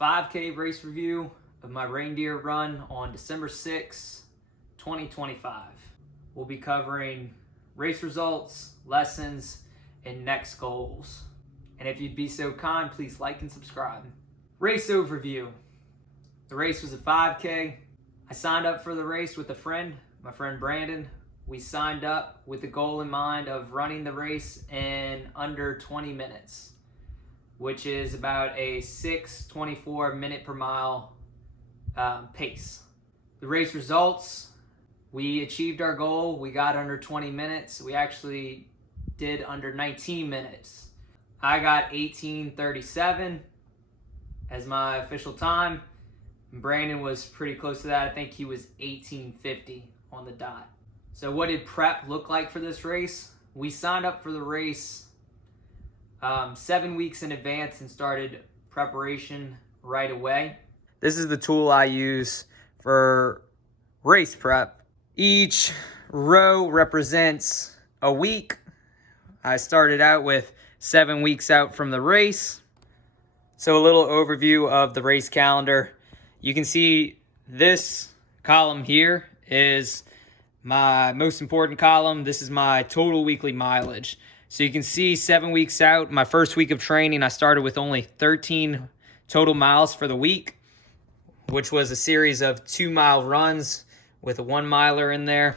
5K race review of my reindeer run on December 6, 2025. We'll be covering race results, lessons, and next goals. And if you'd be so kind, please like and subscribe. Race overview. The race was a 5K. I signed up for the race with a friend, my friend Brandon. We signed up with the goal in mind of running the race in under 20 minutes, which is about a 6:24 minute per mile pace. The race results, we achieved our goal. We got under 20 minutes. We actually did under 19 minutes. I got 18:37 as my official time. Brandon was pretty close to that. I think he was 18:50 on the dot. So what did prep look like for this race? We signed up for the race 7 weeks in advance and started preparation right away. This is the tool I use for race prep. Each row represents a week. I started out with 7 weeks out from the race. So a little overview of the race calendar. You can see this column here is my most important column. This is my total weekly mileage. So you can see 7 weeks out, my first week of training, I started with only 13 total miles for the week, which was a series of 2-mile runs with a 1-miler in there.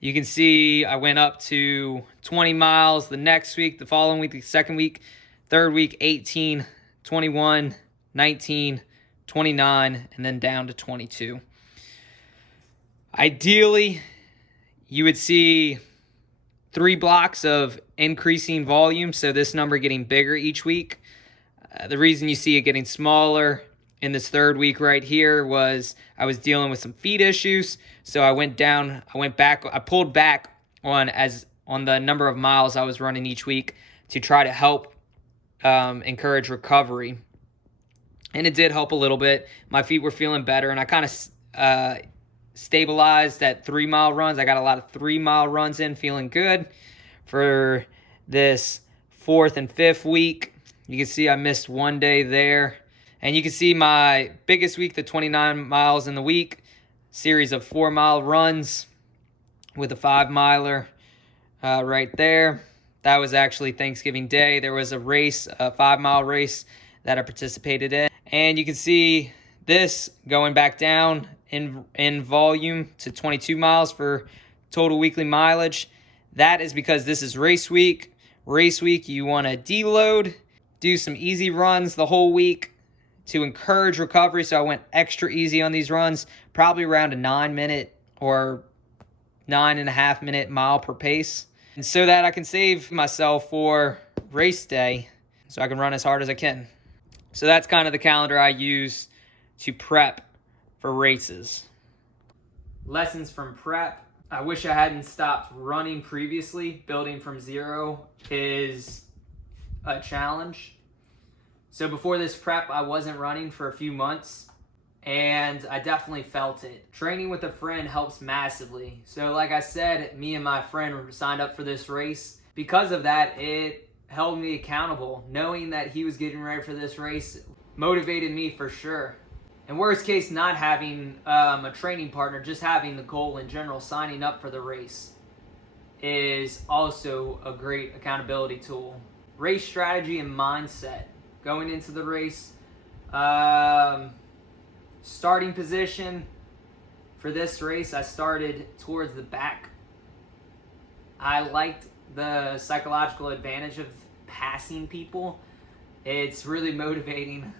You can see I went up to 20 miles the next week, the following week, the second week, third week, 18, 21, 19, 29, and then down to 22. Ideally, you would see 3 blocks of increasing volume, so this number getting bigger each week. The reason you see it getting smaller in this third week right here was I was dealing with some feet issues, so I pulled back on the number of miles I was running each week to try to help encourage recovery. And it did help a little bit. My feet were feeling better, and I kind of stabilized at 3-mile runs. I got a lot of 3-mile runs in, feeling good. For this 4th and 5th week, you can see I missed 1 day there. And you can see my biggest week, the 29 miles in the week, series of 4-mile runs with a 5-miler right there. That was actually Thanksgiving Day. There was a race, a 5-mile race that I participated in. And you can see this going back down in volume to 22 miles for total weekly mileage. That is because this is race week. Race week, you want to deload, do some easy runs the whole week to encourage recovery. So I went extra easy on these runs, probably around a 9-minute or 9.5-minute mile per pace. And so that I can save myself for race day so I can run as hard as I can. So that's kind of the calendar I use to prep for races. Lessons from prep. I wish I hadn't stopped running previously. Building from zero is a challenge. So before this prep, I wasn't running for a few months, and I definitely felt it. Training with a friend helps massively. So like I said, me and my friend signed up for this race. Because of that, it held me accountable. Knowing that he was getting ready for this race motivated me for sure. And worst case, not having a training partner, just having the goal in general, signing up for the race is also a great accountability tool. Race strategy and mindset. Going into the race, starting position for this race, I started towards the back. I liked the psychological advantage of passing people. It's really motivating.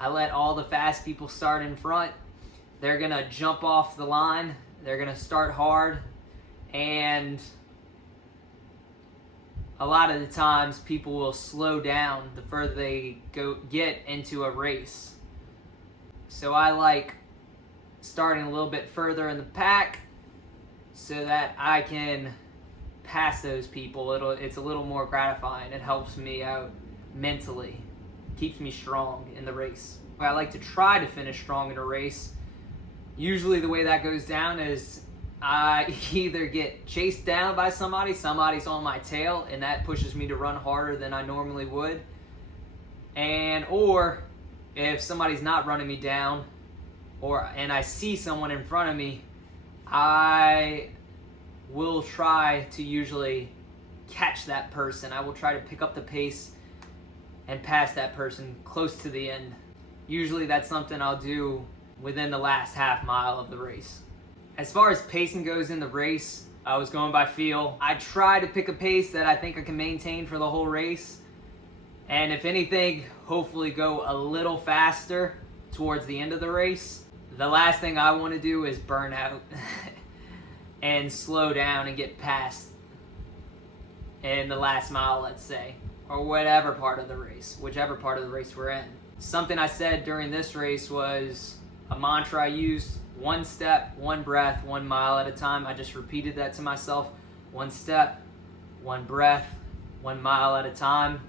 I let all the fast people start in front. They're going to jump off the line. They're going to start hard. And a lot of the times people will slow down the further they get into a race. So I like starting a little bit further in the pack so that I can pass those people. It's a little more gratifying. It helps me out mentally. Keeps me strong in the race. I like to try to finish strong in a race. Usually the way that goes down is I either get chased down by somebody's on my tail, and that pushes me to run harder than I normally would, or if somebody's not running me down, and I see someone in front of me, I will try to usually catch that person. I will try to pick up the pace and pass that person close to the end. Usually that's something I'll do within the last half mile of the race. As far as pacing goes in the race, I was going by feel. I try to pick a pace that I think I can maintain for the whole race. And if anything, hopefully go a little faster towards the end of the race. The last thing I want to do is burn out and slow down and get past in the last mile, let's say, or whatever part of the race, whichever part of the race we're in. Something I said during this race was a mantra I used: one step, one breath, 1 mile at a time. I just repeated that to myself: one step, one breath, 1 mile at a time.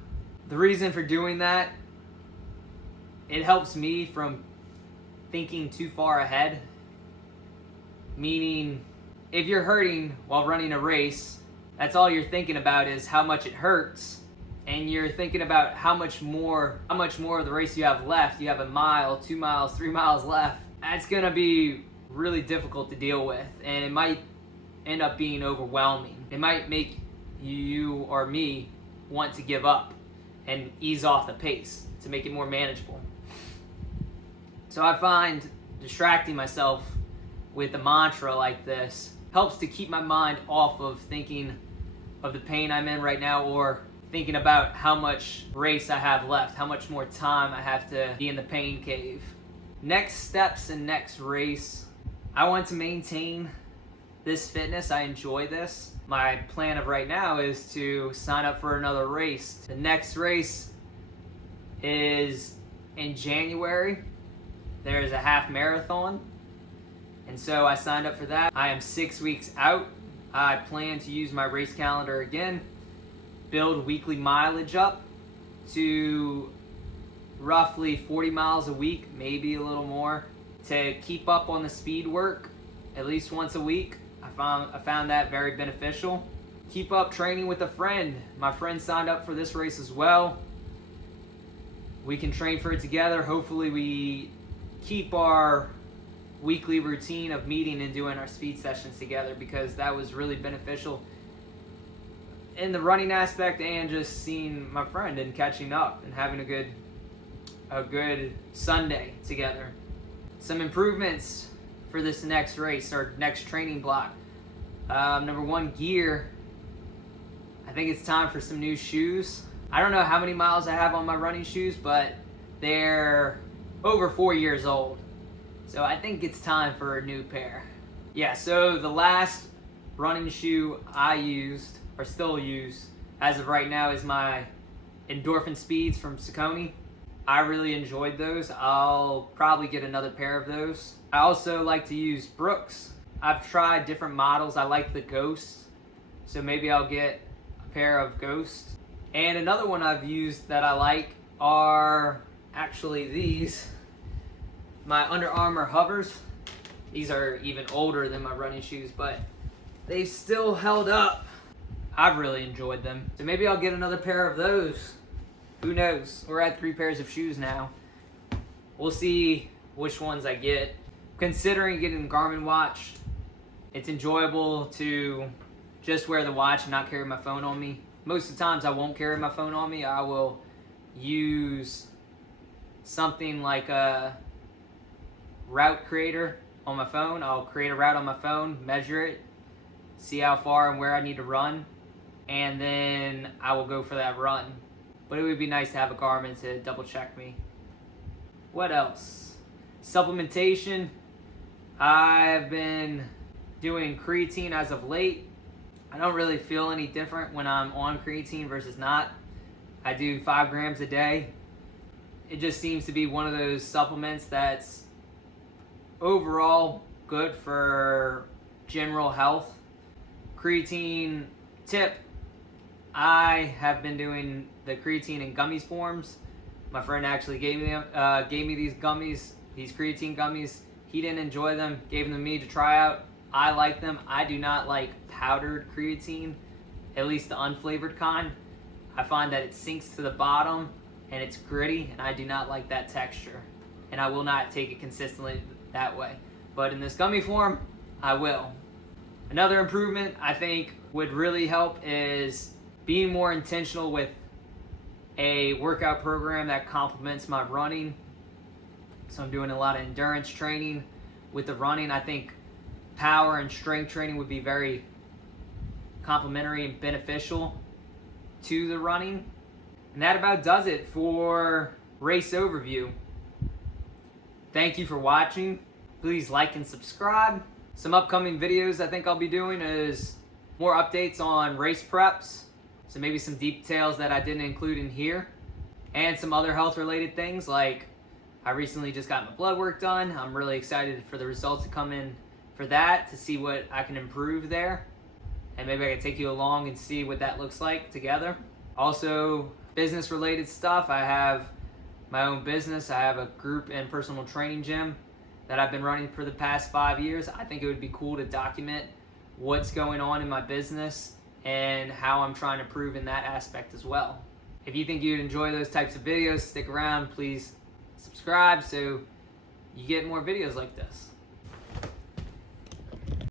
The reason for doing that, it helps me from thinking too far ahead. Meaning, if you're hurting while running a race, that's all you're thinking about is how much it hurts, and you're thinking about how much more of the race you have left. You have 1 mile, 2 miles, 3 miles left. That's gonna be really difficult to deal with, and it might end up being overwhelming. It might make you or me want to give up and ease off the pace to make it more manageable. So I find distracting myself with a mantra like this helps to keep my mind off of thinking of the pain I'm in right now, or thinking about how much race I have left, how much more time I have to be in the pain cave. Next steps and next race, I want to maintain this fitness. I enjoy this. My plan of right now is to sign up for another race. The next race is in January. There's a half marathon, and so I signed up for that. I am 6 weeks out. I plan to use my race calendar again, build weekly mileage up to roughly 40 miles a week, maybe a little more, to keep up on the speed work at least once a week. I found that very beneficial. Keep up training with a friend. My friend signed up for this race as well. We can train for it together. Hopefully we keep our weekly routine of meeting and doing our speed sessions together, because that was really beneficial in the running aspect, and just seeing my friend and catching up and having a good Sunday together. Some improvements for this next race, or next training block. Number one, gear. I think it's time for some new shoes. I don't know how many miles I have on my running shoes, but they're over 4 years old. So I think it's time for a new pair. Yeah, so the last running shoe I used, or still use as of right now, is my Endorphin Speeds from Sub-20. I really enjoyed those. I'll probably get another pair of those. I also like to use Brooks. I've tried different models. I like the Ghost, so maybe I'll get a pair of Ghosts. And another one I've used that I like are actually these, my Under Armour Hovers. These are even older than my running shoes, but they've still held up. I've really enjoyed them. So maybe I'll get another pair of those. Who knows? We're at 3 pairs of shoes now. We'll see which ones I get. Considering getting a Garmin watch, it's enjoyable to just wear the watch and not carry my phone on me. Most of the times I won't carry my phone on me. I will use something like a route creator on my phone. I'll create a route on my phone, measure it, see how far and where I need to run, and then I will go for that run. But it would be nice to have a Garmin to double check me. What else? Supplementation. I've been doing creatine as of late. I don't really feel any different when I'm on creatine versus not. I do 5 grams a day. It just seems to be one of those supplements that's overall good for general health. Creatine tip. I have been doing the creatine in gummies forms. My friend actually gave me these gummies, these creatine gummies. He didn't enjoy them, gave them to me to try out. I like them. I do not like powdered creatine, at least the unflavored kind. I find that it sinks to the bottom and it's gritty, and I do not like that texture, and I will not take it consistently that way. But in this gummy form, I will. Another improvement I think would really help is being more intentional with a workout program that complements my running. So I'm doing a lot of endurance training with the running. I think power and strength training would be very complementary and beneficial to the running. And that about does it for race overview. Thank you for watching. Please like and subscribe. Some upcoming videos I think I'll be doing is more updates on race preps. So maybe some details that I didn't include in here. And some other health related things, like I recently just got my blood work done. I'm really excited for the results to come in for that, to see what I can improve there. And maybe I can take you along and see what that looks like together. Also, business related stuff. I have my own business. I have a group and personal training gym that I've been running for the past 5 years. I think it would be cool to document what's going on in my business and how I'm trying to improve in that aspect as well. If you think you'd enjoy those types of videos, stick around. Please subscribe so you get more videos like this.